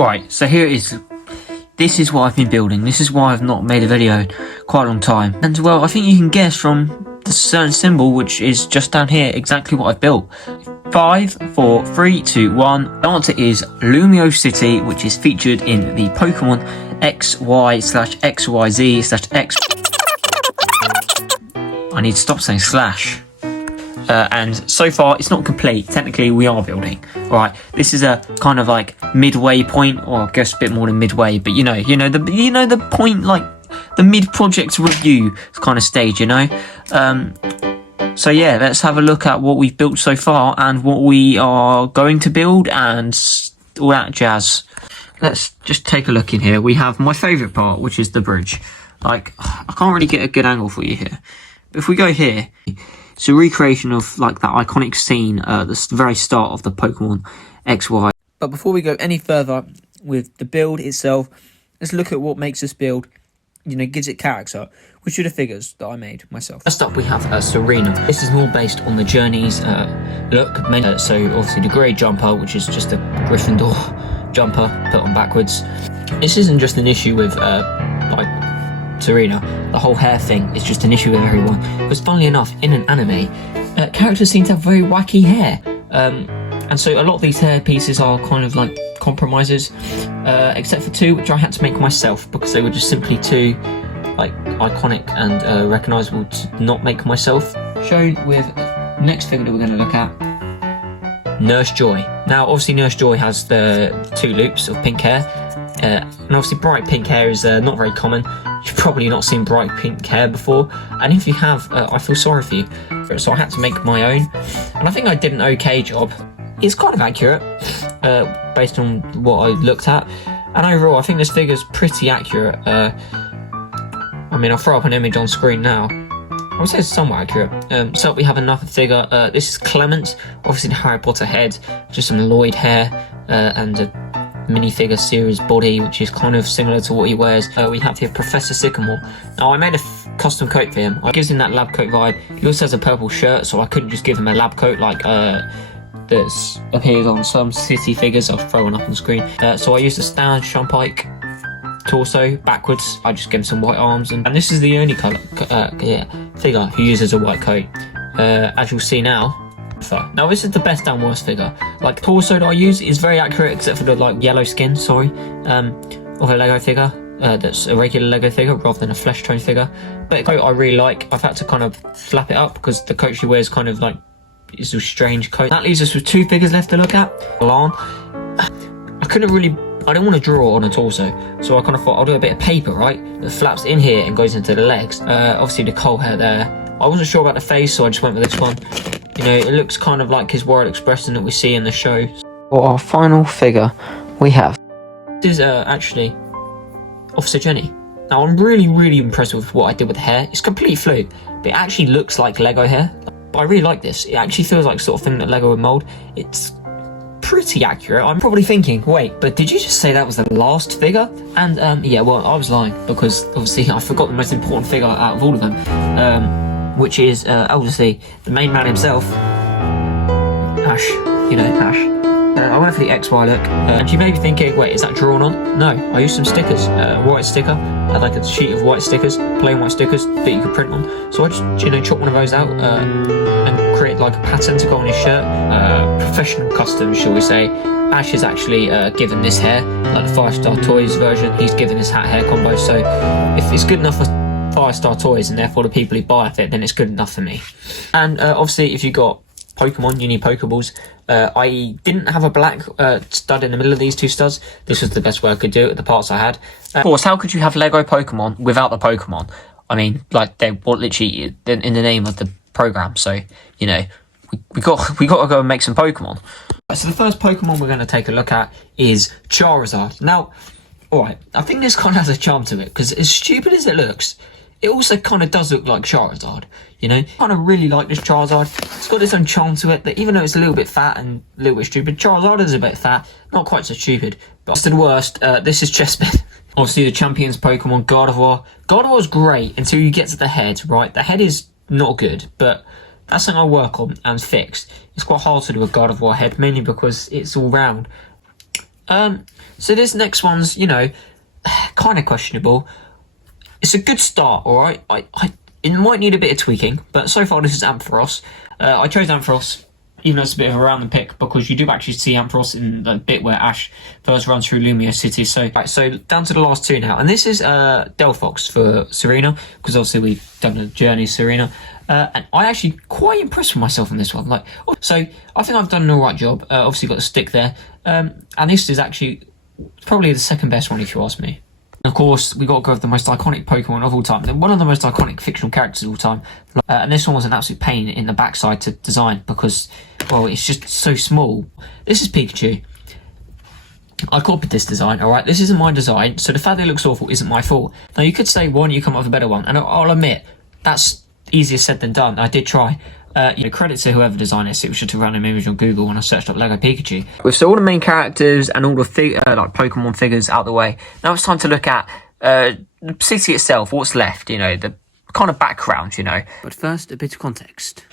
Alright, so here it is. This is what I've been building. This is why I've not made a video in quite a long time. And well, I think you can guess from the certain symbol, which is just down here, exactly what I've built. 5, 4, 3, 2, 1. The answer is Lumiose City, which is featured in the Pokémon XY/XYZ/X. I need to stop saying slash. And so far it's not complete. Technically we are building. Alright, this is a kind of like midway point, or I guess a bit more than midway, but you know the point, like the mid-project review kind of stage, you know? So yeah, let's have a look at what we've built so far and what we are going to build and all that jazz. Let's just take a look in here. We have my favourite part, which is the bridge. Like, I can't really get a good angle for you here. If we go here, it's a recreation of like that iconic scene at the very start of the Pokémon XY. But before we go any further with the build itself, let's look at what makes this build, you know, gives it character, which are the figures that I made myself. First up we have Serena. This is more based on the Journeys look. So obviously the grey jumper, which is just a Gryffindor jumper put on backwards. This isn't just an issue with like Serena. The whole hair thing is just an issue with everyone. Because funnily enough, in an anime, characters seem to have very wacky hair. And so a lot of these hair pieces are kind of like compromises, except for 2, which I had to make myself because they were just simply too like iconic and recognisable to not make myself. Shown with next figure that we're going to look at, Nurse Joy. Now obviously Nurse Joy has the 2 loops of pink hair, and obviously bright pink hair is not very common. You've probably not seen bright pink hair before, and if you have, I feel sorry for you. So I had to make my own, and I think I did an okay job. It's kind of accurate, based on what I looked at, and overall I think this figure's pretty accurate. I mean, I'll throw up an image on screen now. I would say it's somewhat accurate. So we have another figure. This is Clement, obviously the Harry Potter head, just some Lloyd hair, and a minifigure series body, which is kind of similar to what he wears. We have here Professor Sycamore. Now I made a custom coat for him. It gives him that lab coat vibe. He also has a purple shirt, so I couldn't just give him a lab coat like that appears on some city figures. I'll throw one up on the screen. So I used a Stan Shumpike torso backwards. I just gave him some white arms, and this is the only colour figure who uses a white coat. As you'll see now. Now this is the best and worst figure. Like, torso that I use is very accurate except for the like yellow skin, of a Lego figure. That's a regular Lego figure rather than a flesh tone figure. But the coat I really like. I've had to kind of flap it up because the coat she wears kind of like is a strange coat. That leaves us with 2 figures left to look at. I didn't want to draw on a torso, so I kind of thought I'll do a bit of paper, right? That flaps in here and goes into the legs. Obviously the coal hair there. I wasn't sure about the face, so I just went with this one. You know, it looks kind of like his world expression that we see in the show. For our final figure, we have... This is actually Officer Jenny. Now, I'm really impressed with what I did with the hair. It's complete fluke, but it actually looks like Lego hair. But I really like this. It actually feels like sort of thing that Lego would mould. It's pretty accurate. I'm probably thinking, wait, but did you just say that was the last figure? And yeah, well, I was lying, because obviously I forgot the most important figure out of all of them. Which is obviously the main man himself, Ash. You know, Ash. I went for the XY look, and you may be thinking, wait, is that drawn on? No, I used some stickers. White sticker. I had like a sheet of white stickers, plain white stickers that you could print on. So I just, you know, chopped one of those out and create like a pattern to go on his shirt. Professional custom, shall we say. Ash is actually given this hair, like the 5-Star Toys version. He's given his hat hair combo. So if it's good enough for 5-Star Toys and therefore the people who buy it, then it's good enough for me. And obviously if you got Pokemon, you need Pokeballs. I didn't have a black stud in the middle of these 2 studs. This was the best way I could do it with the parts I had. Of course, how could you have Lego Pokemon without the Pokemon? I mean, like, they were literally in the name of the program, so, you know, we got to go and make some Pokemon. So the first Pokemon we're going to take a look at is Charizard. Now, alright, I think this kind of has a charm to it, because as stupid as it looks, it also kind of does look like Charizard, you know? I kind of really like this Charizard. It's got its own charm to it, that even though it's a little bit fat and a little bit stupid, Charizard is a bit fat, not quite so stupid. But to the worst, this is Chespin. Obviously the champion's Pokemon, Gardevoir. Gardevoir's great until you get to the head, right? The head is not good, but that's something I'll work on and fix. It's quite hard to do a Gardevoir head, mainly because it's all round. So this next one's, you know, kind of questionable. It's a good start, all right. It might need a bit of tweaking, but so far this is Ampharos. I chose Ampharos, even though it's a bit of a random pick, because you do actually see Ampharos in the bit where Ash first runs through Lumiose City. So, right, so down to the last two now, and this is Delphox for Serena, because obviously we've done the journey Serena. And I actually quite impressed with myself on this one. So I think I've done an alright job. Obviously got the stick there, and this is actually probably the second best one if you ask me. Of course, we got to go with the most iconic Pokemon of all time. One of the most iconic fictional characters of all time. And this one was an absolute pain in the backside to design because, well, it's just so small. This is Pikachu. I copied this design, alright? This isn't my design, so the fact that it looks awful isn't my fault. Now, you could say, why don't you come up with a better one? And I'll admit, that's easier said than done. I did try. Credit to whoever designed this. It was just a random image on Google when I searched up Lego Pikachu. With so all the main characters and all the like Pokemon figures out the way, now it's time to look at the city itself. What's left? You know, the kind of background. You know. But first, a bit of context.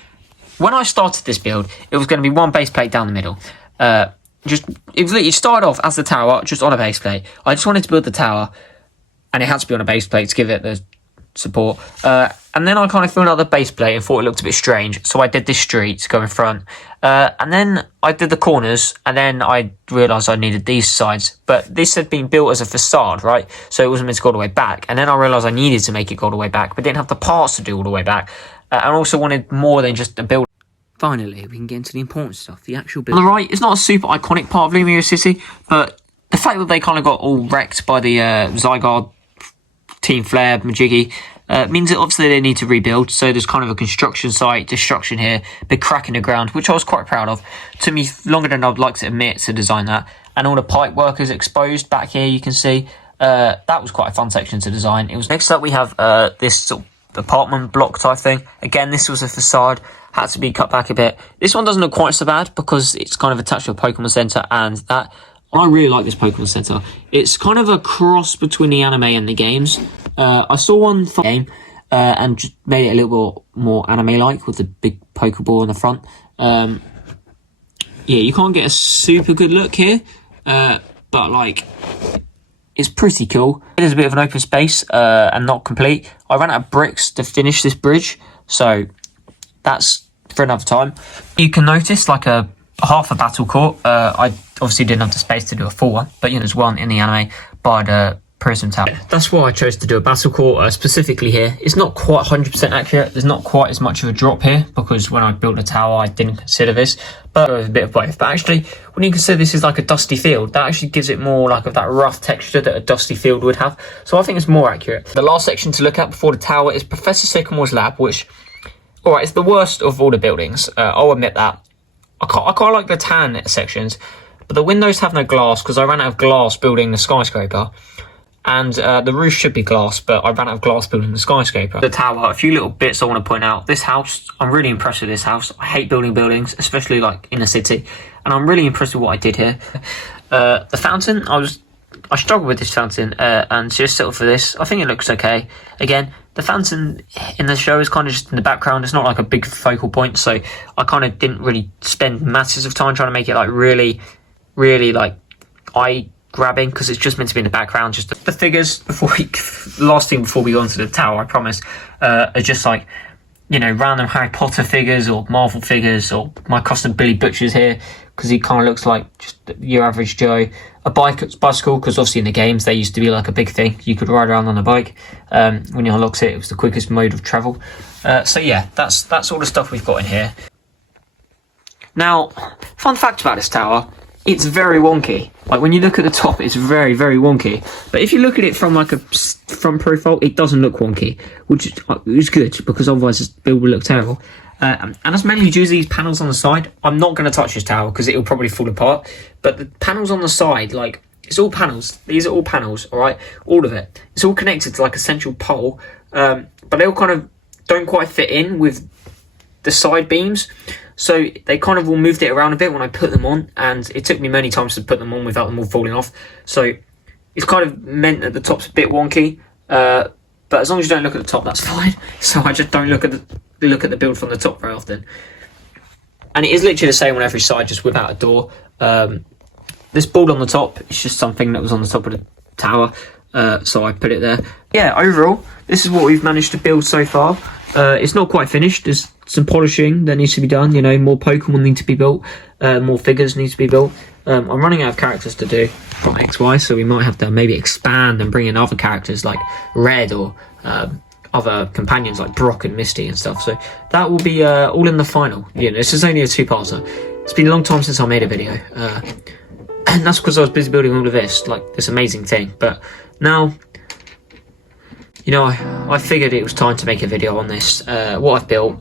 When I started this build, it was going to be one base plate down the middle. It started off as the tower, just on a base plate. I just wanted to build the tower, and it had to be on a base plate to give it the support. And then I kind of filled out the base plate and thought it looked a bit strange, so I did this street to go in front, and then I did the corners, and then I realised I needed these sides, but this had been built as a facade, right, so it wasn't meant to go all the way back, and then I realised I needed to make it go all the way back, but didn't have the parts to do all the way back, and also wanted more than just a build. Finally, we can get into the important stuff, the actual build. On the right, it's not a super iconic part of Lumiose City, but the fact that they kind of got all wrecked by the Zygarde, Team Flare, Majiggy, means that obviously they need to rebuild. So there's kind of a construction site, destruction here, big crack in the ground, which I was quite proud of. Took me longer than I'd like to admit to design that. And all the pipe workers exposed back here, you can see. That was quite a fun section to design. Next up we have this sort of apartment block type thing. Again, this was a facade, had to be cut back a bit. This one doesn't look quite so bad because it's kind of attached to a Pokemon Center, and that I really like this Pokemon Center. It's kind of a cross between the anime and the games. I saw one game and just made it a little bit more anime-like with the big Pokeball in the front. Yeah, you can't get a super good look here, but like, it's pretty cool. It is a bit of an open space and not complete. I ran out of bricks to finish this bridge, so that's for another time. You can notice like half a battle court. I obviously didn't have the space to do a full one, but you know, there's one in the anime by the Prism Tower. That's why I chose to do a battle court specifically here. It's not quite 100% accurate. There's not quite as much of a drop here because when I built the tower, I didn't consider this, but it was a bit of both. But actually, when you consider this is like a dusty field, that actually gives it more like of that rough texture that a dusty field would have. So I think it's more accurate. The last section to look at before the tower is Professor Sycamore's lab, which, all right, it's the worst of all the buildings. I'll admit that. I quite like the tan sections, but the windows have no glass because I ran out of glass building the skyscraper. And the roof should be glass, but I ran out of glass building the skyscraper. The tower, a few little bits I want to point out. This house, I'm really impressed with this house. I hate building buildings, especially like in a city. And I'm really impressed with what I did here. The fountain, I struggled with this fountain and just settled for this. I think it looks okay. Again, the fountain in the show is kind of just in the background. It's not like a big focal point. So I kind of didn't really spend masses of time trying to make it like really, really like eye-grabbing because it's just meant to be in the background. Just the figures last thing before we go onto the tower, I promise, are just like, you know, random Harry Potter figures or Marvel figures, or my custom Billy Butcher's here because he kind of looks like just your average Joe. A bicycle, because obviously in the games they used to be like a big thing. You could ride around on a bike. When you unlocked it, it was the quickest mode of travel. So yeah, that's all the stuff we've got in here. Now, fun fact about this tower, it's very wonky. Like when you look at the top, it's very, very wonky. But if you look at it from like a front profile, it doesn't look wonky, which is good because otherwise this build would look terrible. And that's mainly due to these panels on the side. I'm not going to touch this tower because it'll probably fall apart. But the panels on the side, like, it's all panels. These are all panels, all right? All of it. It's all connected to like a central pole. But they all kind of don't quite fit in with the side beams. So they kind of all moved it around a bit when I put them on. And it took me many times to put them on without them all falling off. So it's kind of meant that the top's a bit wonky. But as long as you don't look at the top, that's fine. So I just don't look at the build from the top very often. And it is literally the same on every side, just without a door. The This board on the top is just something that was on the top of the tower, so I put it there. Yeah, overall, this is what we've managed to build so far. It's not quite finished. There's some polishing that needs to be done. You know, more Pokemon need to be built. More figures need to be built. I'm running out of characters to do from XY, so we might have to maybe expand and bring in other characters like Red or other companions like Brock and Misty and stuff. So that will be all in the final. You know, this is only a two-parter. It's been a long time since I made a video, and that's because I was busy building all of this, like this amazing thing. But now, you know, I figured it was time to make a video on this, what I've built.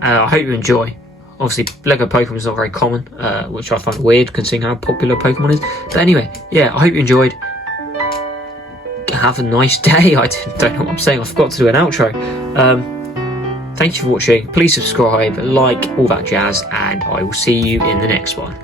I hope you enjoy. Obviously, Lego Pokemon is not very common, which I find weird considering how popular Pokemon is. But anyway, yeah, I hope you enjoyed. Have a nice day. I don't know what I'm saying. I forgot to do an outro. Thank you for watching. Please subscribe, like, all that jazz, and I will see you in the next one.